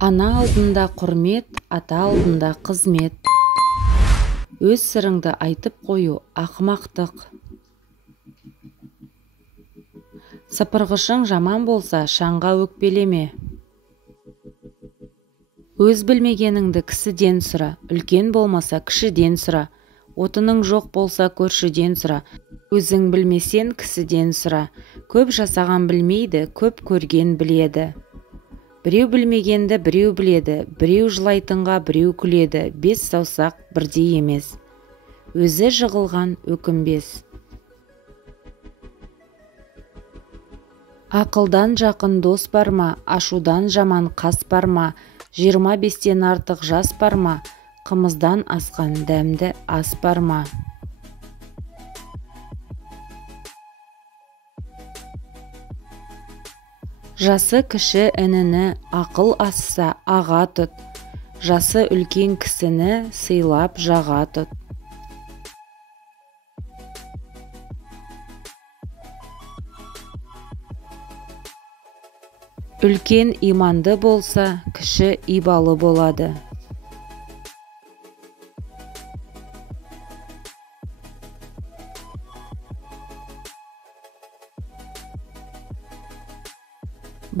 Ана алдында құрмет, ата алдында қызмет. Өз сырыңды айтып қою ақымақтық. Сыпырғышың жаман болса, шаңға өкпелеме. Өз білмегеніңді кісіден сұра, үлкен болмаса кішіден сұра. Отының жоқ болса көршіден сұра, өзің білмесен кісіден сұра. Көп жасаған білмейді, көп көрген біледі. Біреу білмегенді біреу біледі, біреу жылайтынға біреу күледі, бес саусақ бірдей емес. Өзі жығылған өкінбес. Ақылдан жақын дос бар ма, ашудан жаман қас бар ма, 25-тен артық жас бар ма, қымыздан асқан дәмді ас бар ма. Жасы кіші ініні ақыл асса аға тұт, жасы үлкен кісіні сыйлап жаға тұт. Үлкен иманды болса, кіші ибалы болады.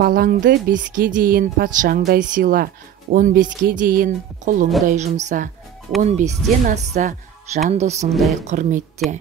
Балаңды 5-ке дейін патшаңдай сыйла, 15-ке дейін құлыңдай жұмса, 15-тен асса жан досыңдай құрметте.